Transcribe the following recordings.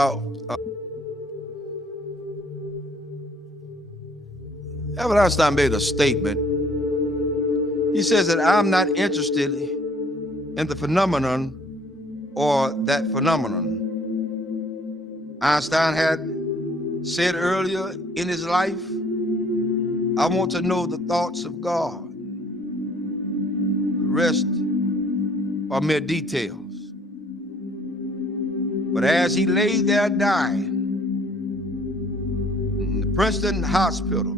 about Albert Einstein made a statement. He says that I'm not interested in the phenomenon or that phenomenon. Einstein had said earlier in his life, I want to know the thoughts of God. The rest are mere details. But as he lay there dying in the Princeton hospital,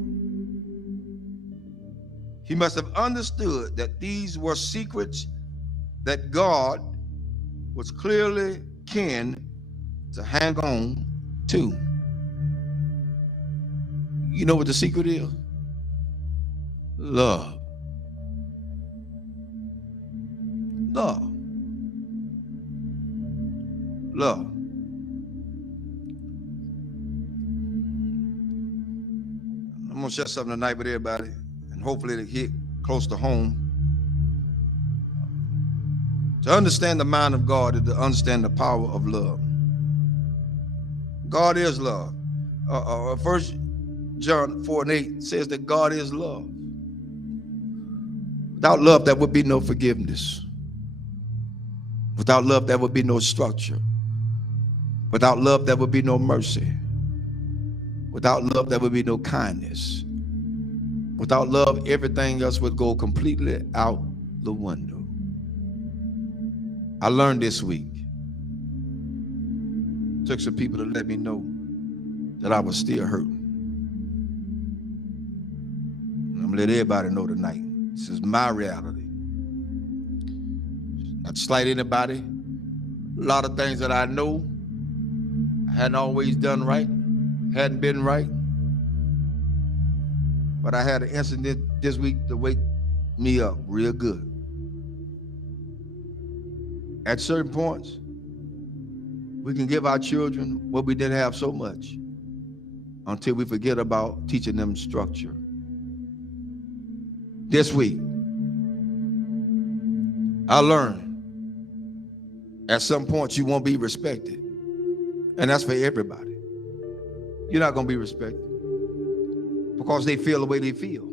he must have understood that these were secrets that God was clearly keen to hang on to. You know what the secret is? Love. Love. Love. I'm gonna share something tonight with everybody, and hopefully it'll hit close to home. To understand the mind of God is to understand the power of love. God is love. 1 John 4:8 says that God is love. Without love, there would be no forgiveness. Without love, there would be no structure. Without love, there would be no mercy. Without love, there would be no kindness. Without love, everything else would go completely out the window. I learned this week. Took some people to let me know that I was still hurting. I'm gonna let everybody know tonight. This is my reality. Not to slight anybody. A lot of things that I know I hadn't always done right, hadn't been right. But I had an incident this week to wake me up real good. At certain points, we can give our children what we didn't have so much until we forget about teaching them structure. This week, I learned at some point you won't be respected. And that's for everybody. You're not going to be respected because they feel the way they feel.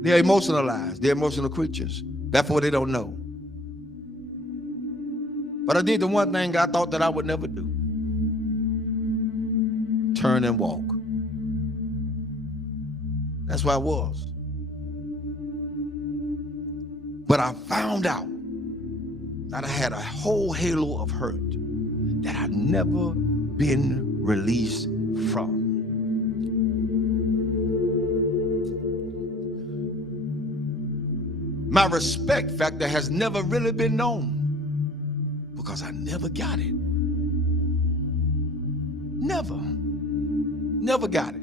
They're emotionalized. They're emotional creatures. Therefore, they don't know. But I did the one thing I thought that I would never do. Turn and walk. That's where I was. But I found out that I had a whole halo of hurt that I'd never been released from. My respect factor has never really been known because I never got it. Never got it.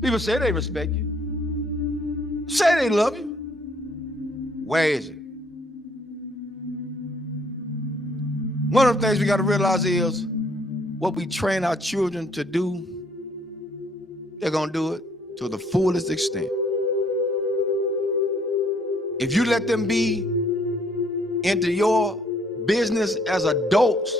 People say they respect you. Say they love you. Where is it? One of the things we got to realize is what we train our children to do, they're going to do it to the fullest extent. If you let them be into your business as adults,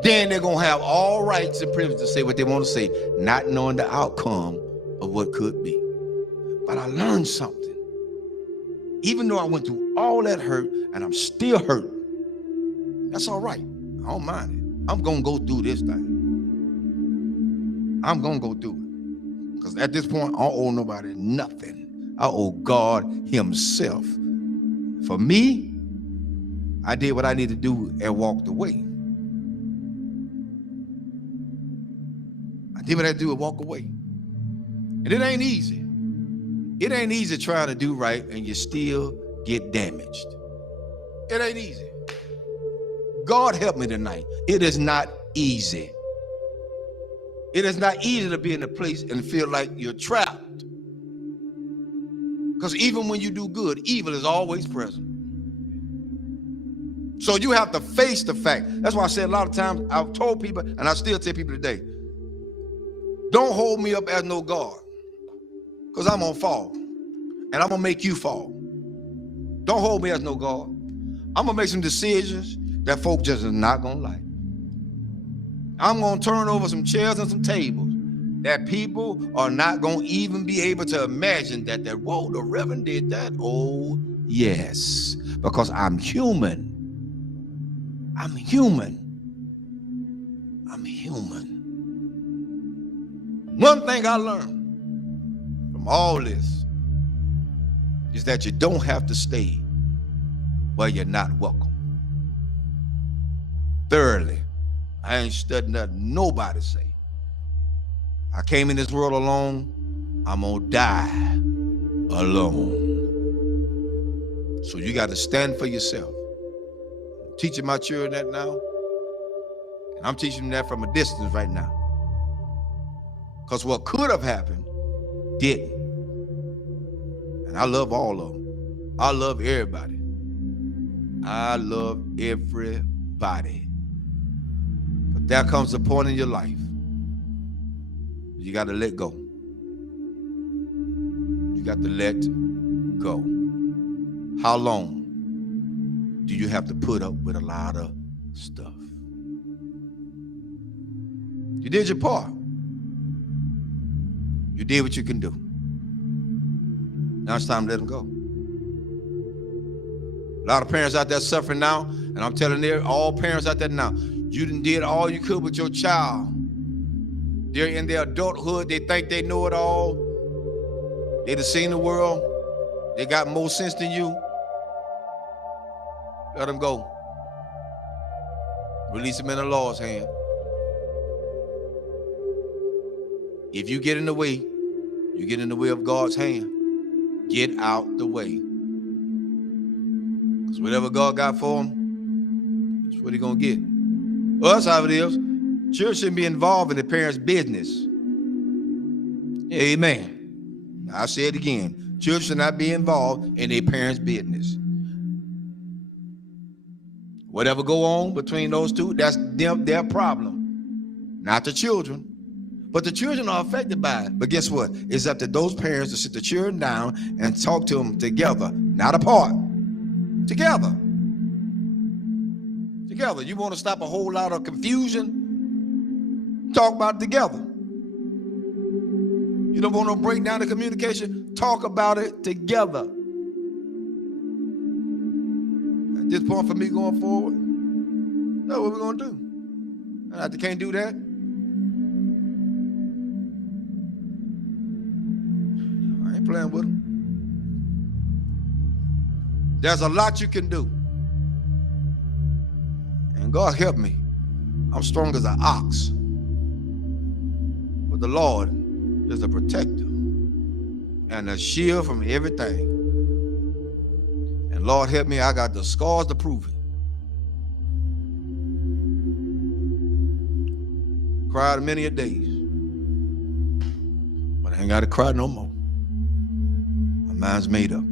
then they're going to have all rights and privileges to say what they want to say, not knowing the outcome of what could be. But I learned something. Even though I went through all that hurt and I'm still hurt, that's all right. I don't mind it. I'm going to go through this thing. I'm going to go through it. Because at this point, I don't owe nobody nothing. I owe God himself. For me, I did what I needed to do and walked away. I did what I had to do and walk away. And it ain't easy. It ain't easy trying to do right and you still get damaged. It ain't easy. God help me tonight. It is not easy. It is not easy to be in a place and feel like you're trapped. Because even when you do good, evil is always present. So you have to face the fact. That's why I said a lot of times, I've told people, and I still tell people today, don't hold me up as no God. Because I'm going to fall. And I'm going to make you fall. Don't hold me as no God. I'm gonna make some decisions that folk just is not gonna like. I'm gonna turn over some chairs and some tables that people are not gonna even be able to imagine that whoa, the Reverend did that. Oh, yes, because I'm human. I'm human. I'm human. One thing I learned from all this is that you don't have to stay where you're not welcome. Thirdly, I ain't studying nothing nobody say. I came in this world alone. I'm gonna die alone. So you got to stand for yourself. I'm teaching my children that now, and I'm teaching them that from a distance right now. Because what could have happened didn't. And I love all of them. I love everybody. I love everybody. But there comes a point in your life you got to let go. You got to let go. How long do you have to put up with a lot of stuff? You did your part. You did what you can do. Now it's time to let them go. A lot of parents out there suffering now, and I'm telling all parents out there now, you done did all you could with your child. They're in their adulthood. They think they know it all. They done seen the world. They got more sense than you. Let them go. Release them in the Lord's hand. If you get in the way, you get in the way of God's hand. Get out the way. Because whatever God got for them, that's what he's going to get. Well, that's how it is. Children shouldn't be involved in the parents' business. Amen. I'll say it again. Children should not be involved in their parents' business. Whatever go on between those two, that's their problem. Not the children. But the children are affected by it. But guess what? It's up to those parents to sit the children down and talk to them together, not apart. Together. Together. You want to stop a whole lot of confusion? Talk about it together. You don't want to break down the communication? Talk about it together. At this point for me going forward, that's what we're going to do. And if they can't do that, I ain't playing with them. There's a lot you can do. And God help me. I'm strong as an ox. But the Lord is a protector and a shield from everything. And Lord help me, I got the scars to prove it. Cried many a days. But I ain't got to cry no more. My mind's made up.